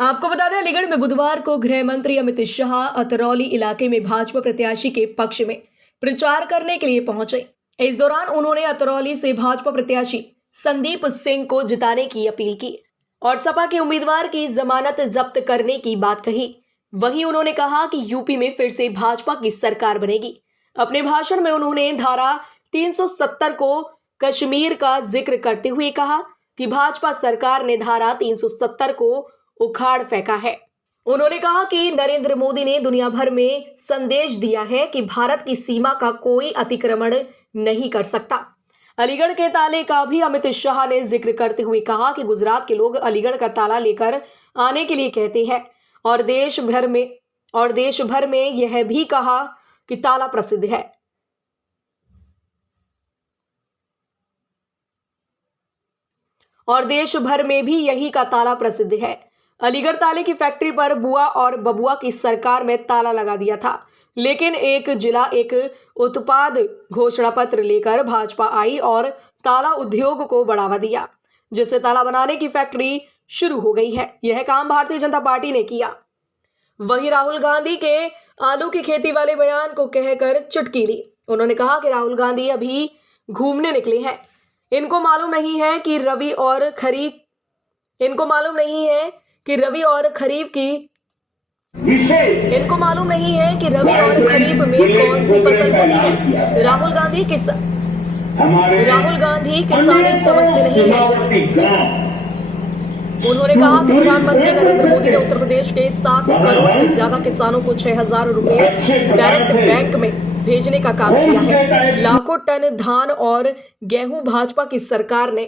आपको बता दें, अलीगढ़ में बुधवार को गृह मंत्री अमित शाह अतरौली इलाके में भाजपा प्रत्याशी के पक्ष में प्रचार करने के लिए पहुंचे। इस दौरान उन्होंने अतरौली से भाजपा प्रत्याशी संदीप सिंह को जिताने की अपील की और सपा के उम्मीदवार की जमानत जब्त करने की बात कही। वहीं उन्होंने कहा कि यूपी में फिर से भाजपा की सरकार बनेगी। अपने भाषण में उन्होंने धारा 370 को कश्मीर का जिक्र करते हुए कहा कि भाजपा सरकार ने धारा 370 को उखाड़ फेंका है। उन्होंने कहा कि नरेंद्र मोदी ने दुनिया भर में संदेश दिया है कि भारत की सीमा का कोई अतिक्रमण नहीं कर सकता। अलीगढ़ के ताले का भी अमित शाह ने जिक्र करते हुए कहा कि गुजरात के लोग अलीगढ़ का ताला लेकर आने के लिए कहते हैं और देश भर में यह भी कहा कि ताला प्रसिद्ध है। और देश भर में भी यही का ताला प्रसिद्ध है। अलीगढ़ ताले की फैक्ट्री पर बुआ और बबुआ की सरकार में ताला लगा दिया था, लेकिन एक जिला एक उत्पाद घोषणा पत्र लेकर भाजपा आई और ताला उद्योग को बढ़ावा दिया, जिससे ताला बनाने की फैक्ट्री शुरू हो गई है। यह काम भारतीय जनता पार्टी ने किया। वहीं राहुल गांधी के आलू की खेती वाले बयान को कहकर चुटकी ली। उन्होंने कहा कि राहुल गांधी अभी घूमने निकले हैं। इनको मालूम नहीं है कि रबी और खरीफ में कौन सी फसल होती है। राहुल गांधी किसानी समझते नहीं है। उन्होंने कहा कि प्रधानमंत्री नरेंद्र मोदी ने उत्तर प्रदेश के 7 करोड़ से ज्यादा किसानों को 6,000 रुपए डायरेक्ट बैंक में भेजने का काम किया है। लाखों टन धान और गेहूं भाजपा की सरकार ने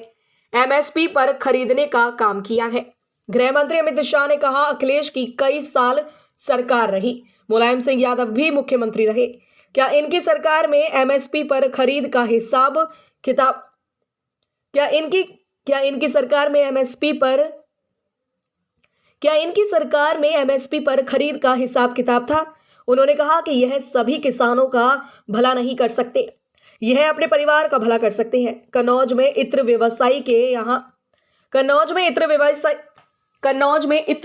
एमएसपी पर खरीदने का काम किया है। गृह मंत्री अमित शाह ने कहा, अखिलेश की कई साल सरकार रही, मुलायम सिंह यादव भी मुख्यमंत्री रहे। क्या इनकी सरकार में एमएसपी पर खरीद का हिसाब किताब क्या इनकी सरकार में एमएसपी पर खरीद का हिसाब किताब था? उन्होंने कहा कि यह सभी किसानों का भला नहीं कर सकते, यह अपने परिवार का भला कर सकते हैं। कन्नौज में इत्र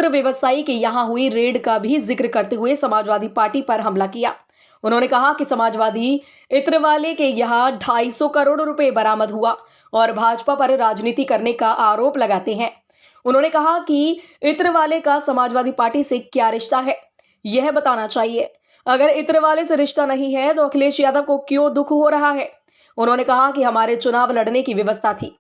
व्यवसायी के यहाँ हुई रेड का भी जिक्र करते हुए समाजवादी पार्टी पर हमला किया। उन्होंने कहा कि समाजवादी इत्र वाले के यहाँ 250 करोड़ रुपए बरामद हुआ और भाजपा पर राजनीति करने का आरोप लगाते हैं। उन्होंने कहा कि इत्र वाले का समाजवादी पार्टी से क्या रिश्ता है, यह बताना चाहिए। अगर इत्र वाले से रिश्ता नहीं है तो अखिलेश यादव को क्यों दुख हो रहा है? उन्होंने कहा कि हमारे चुनाव लड़ने की व्यवस्था थी,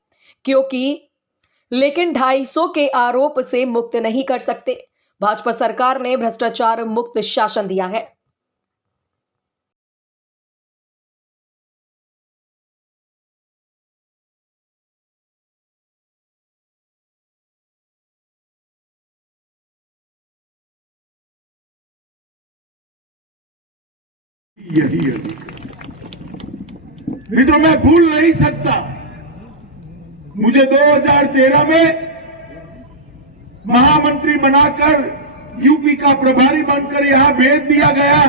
लेकिन 250 के आरोप से मुक्त नहीं कर सकते। भाजपा सरकार ने भ्रष्टाचार मुक्त शासन दिया है। यही नहीं तो मैं भूल नहीं सकता। मुझे 2013 में महामंत्री बनाकर यूपी का प्रभारी बनकर यहां भेज दिया गया।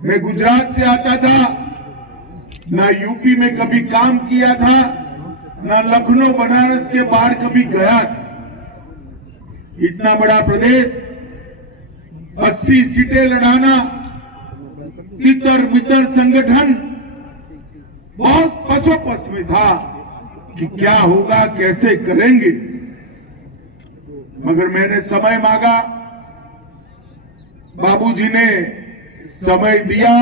मैं गुजरात से आता था, ना यूपी में कभी काम किया था, ना लखनऊ बनारस के बाहर कभी गया था। इतना बड़ा प्रदेश, 80 सीटें लड़ाना, तितर बितर संगठन बहुत पसोपस में था कि क्या होगा, कैसे करेंगे। मगर मैंने समय मांगा, बाबूजी ने समय दिया।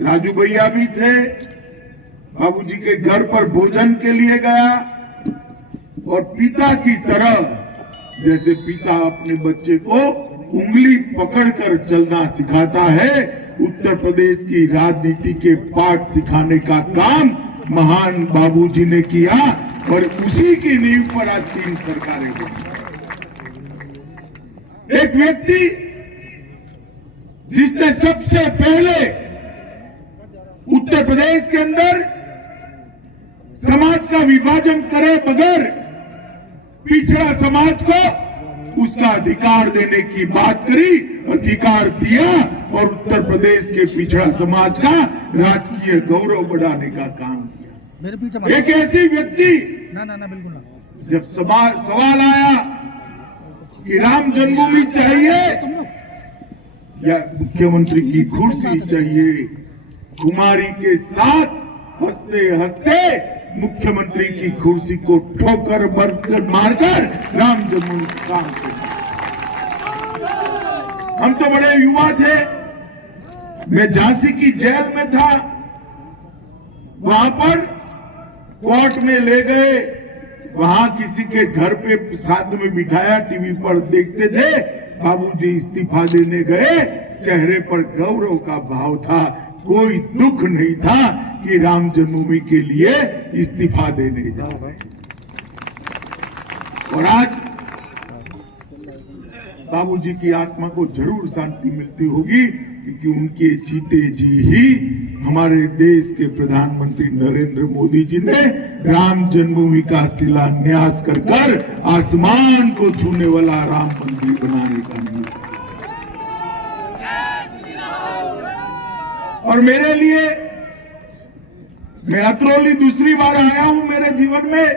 राजू भैया भी थे, बाबूजी के घर पर भोजन के लिए गया और पिता की तरह, जैसे पिता अपने बच्चे को उंगली पकड़कर चलना सिखाता है, उत्तर प्रदेश की राजनीति के पाठ सिखाने का काम महान बाबूजी ने किया और उसी की नींव पर आज 3 सरकारें बनी। एक व्यक्ति जिसने सबसे पहले उत्तर प्रदेश के अंदर समाज का विभाजन करे बगैर पिछड़ा समाज को उसका अधिकार देने की बात करी, अधिकार दिया और उत्तर प्रदेश के पिछड़ा समाज का राजकीय गौरव बढ़ाने का काम किया। एक ऐसी व्यक्ति ना बिल्कुल ना। जब सवाल आया कि राम जन्मभूमि चाहिए या मुख्यमंत्री की कुर्सी चाहिए। कुमारी के साथ हंसते हंसते मुख्यमंत्री की कुर्सी को ठोकर मारकर राम जन्मभूमि का काम किया। हम तो बड़े युवा थे, मैं झांसी की जेल में था, वहां पर कोर्ट में ले गए, वहां किसी के घर पे साथ में बिठाया, टीवी पर देखते थे, बाबूजी इस्तीफा देने गए, चेहरे पर गौरव का भाव था, कोई दुख नहीं था कि राम जन्मभूमि के लिए इस्तीफा देने जा रहे। और आज बाबूजी की आत्मा को जरूर शांति मिलती होगी, क्योंकि उनके जीते जी ही हमारे देश के प्रधानमंत्री नरेंद्र मोदी जी ने राम जन्मभूमि का शिलान्यास कर आसमान को छूने वाला राम मंदिर बनाने का निर्णय। और मेरे लिए, मैं अतरौली दूसरी बार आया हूं, मेरे जीवन में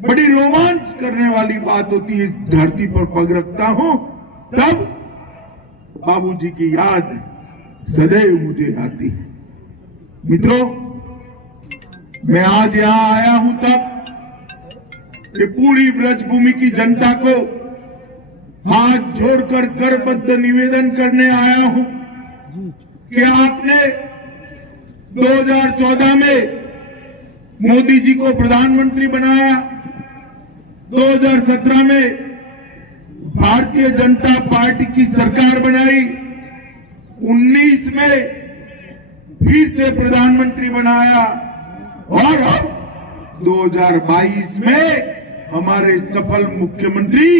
बड़ी रोमांच करने वाली बात होती है। इस धरती पर पग रखता हूं तब बाबूजी की याद सदैव मुझे आती है। मित्रों, मैं आज यहां आया हूं तब ये पूरी ब्रजभूमि की जनता को हाथ जोड़कर करबद्ध निवेदन करने आया हूं कि आपने 2014 में मोदी जी को प्रधानमंत्री बनाया, 2017 में भारतीय जनता पार्टी की सरकार बनाई, 19 में फिर से प्रधानमंत्री बनाया और अब 2022 में हमारे सफल मुख्यमंत्री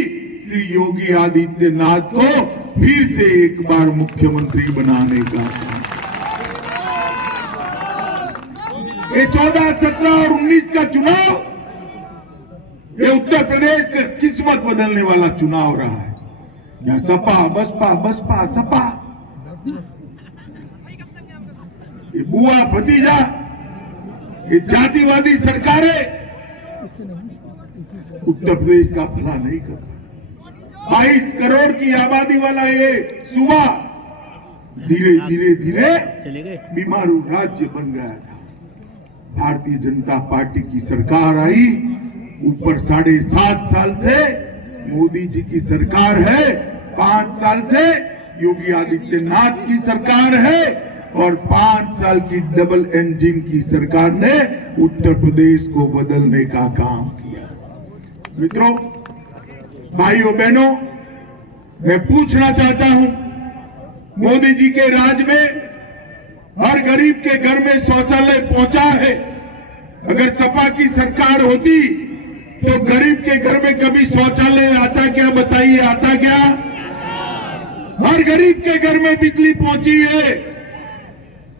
श्री योगी आदित्यनाथ को फिर से एक बार मुख्यमंत्री बनाने का। ये 14, 17 और 19 का चुनाव, ये उत्तर प्रदेश का किस्मत बदलने वाला चुनाव रहा है। यहाँ सपा बसपा, बसपा सपा, ये बुआ भतीजा, ये जातिवादी सरकारें उत्तर प्रदेश का भला नहीं करता। 22 करोड़ की आबादी वाला ये सूबा धीरे धीरे धीरे बीमारू राज्य बन गया था। भारतीय जनता पार्टी की सरकार आई, ऊपर 7.5 साल से मोदी जी की सरकार है, 5 साल से योगी आदित्यनाथ की सरकार है और 5 साल की डबल इंजन की सरकार ने उत्तर प्रदेश को बदलने का काम किया। मित्रों, भाइयों बहनों, मैं पूछना चाहता हूं, मोदी जी के राज में हर गरीब के घर में शौचालय पहुंचा है। अगर सपा की सरकार होती तो गरीब के घर में कभी शौचालय आता क्या? बताइए, आता क्या? हर गरीब के घर में बिजली पहुंची है।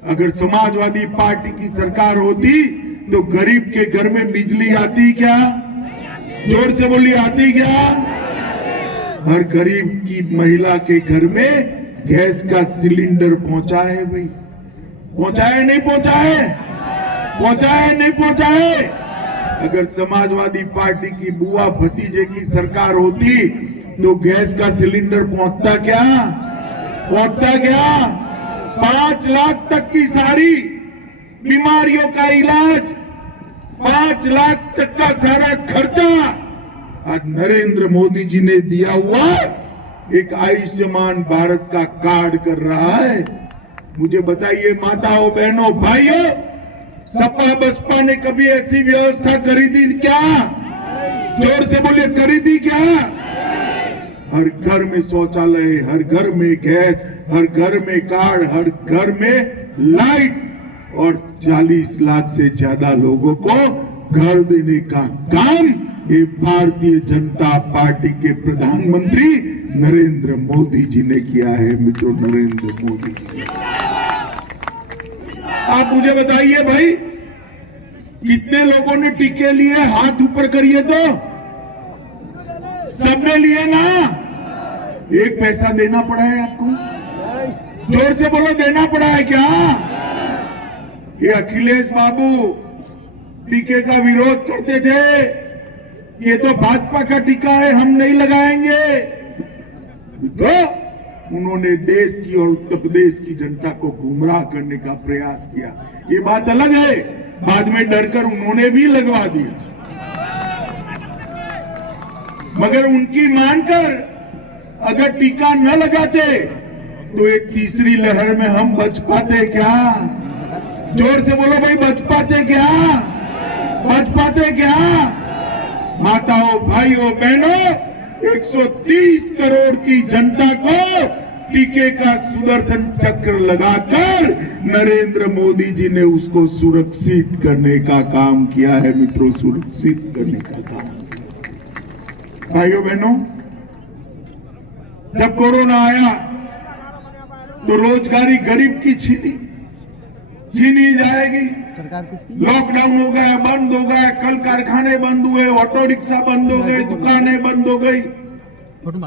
अगर समाजवादी पार्टी की सरकार होती तो गरीब के घर में बिजली आती क्या? जोर से बोलिए, आती क्या? हर गरीब की महिला के घर में गैस का सिलेंडर पहुंचा है भाई, पहुंचा है नहीं पहुंचा है? पहुंचा है नहीं पहुंचा है? अगर समाजवादी पार्टी की बुआ भतीजे की सरकार होती तो गैस का सिलेंडर पहुंचता क्या? पहुंचता क्या? 5 लाख तक की सारी बीमारियों का इलाज, 5 लाख तक का सारा खर्चा आज नरेंद्र मोदी जी ने दिया हुआ एक आयुष्मान भारत का कार्ड कर रहा है। मुझे बताइए माताओं, बहनों, भाइयों, सपा बसपा ने कभी ऐसी व्यवस्था करी थी क्या? जोर से बोलिए, करी थी क्या? हर घर में शौचालय, हर घर में गैस, हर घर में कार्ड, हर घर में लाइट और 40 लाख से ज्यादा लोगों को घर देने का काम ये भारतीय जनता पार्टी के प्रधानमंत्री नरेंद्र मोदी जी ने किया है। मित्रों, नरेंद्र मोदी जी। आप मुझे बताइए भाई, कितने लोगों ने टीके लिए? हाथ ऊपर करिए तो। सबने लिए ना? एक पैसा देना पड़ा है आपको? जोर से बोलो, देना पड़ा है क्या? ये अखिलेश बाबू टीके का विरोध करते थे, ये तो भाजपा का टीका है, हम नहीं लगाएंगे। तो उन्होंने देश की और उत्तर प्रदेश की जनता को गुमराह करने का प्रयास किया। ये बात अलग है, बाद में डरकर उन्होंने भी लगवा दिया। मगर उनकी मानकर अगर टीका न लगाते तो एक तीसरी लहर में हम बच पाते क्या? जोर से बोलो भाई, बच पाते क्या? बच पाते क्या? माताओं, भाइयों, बहनों, 130 करोड़ की जनता को टीके का सुदर्शन चक्र लगाकर नरेंद्र मोदी जी ने उसको सुरक्षित करने का काम किया है। मित्रों, सुरक्षित करने का काम। भाइयों बहनों, जब कोरोना आया तो रोजगारी गरीब की छीनी जाएगी। लॉकडाउन हो गया, बंद हो गया, कल कारखाने बंद हुए, ऑटो रिक्शा बंद हो गए, दुकानें बंद हो गई।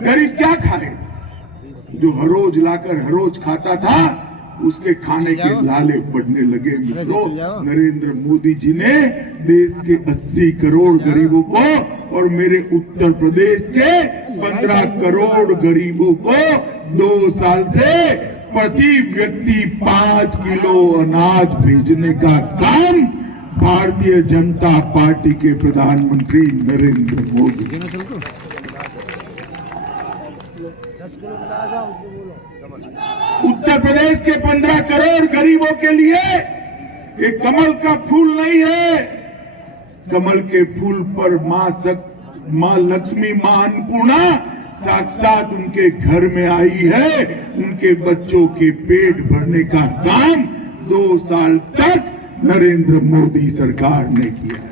गरीब क्या खाए? जो हर रोज लाकर हर रोज खाता था, उसके खाने के लाले पड़ने लगे। मित्रों, नरेंद्र मोदी जी ने देश के 80 करोड़ गरीबों को और मेरे उत्तर प्रदेश के 15 करोड़ गरीबों को 2 साल से प्रति व्यक्ति 5 किलो अनाज भेजने का काम भारतीय जनता पार्टी के प्रधानमंत्री नरेंद्र मोदी। उत्तर प्रदेश के 15 करोड़ गरीबों के लिए ये कमल का फूल नहीं है। कमल के फूल पर मां लक्ष्मी, मां अन्नपूर्णा साक्षात उनके घर में आई है। उनके बच्चों के पेट भरने का काम 2 साल तक नरेंद्र मोदी सरकार ने किया है।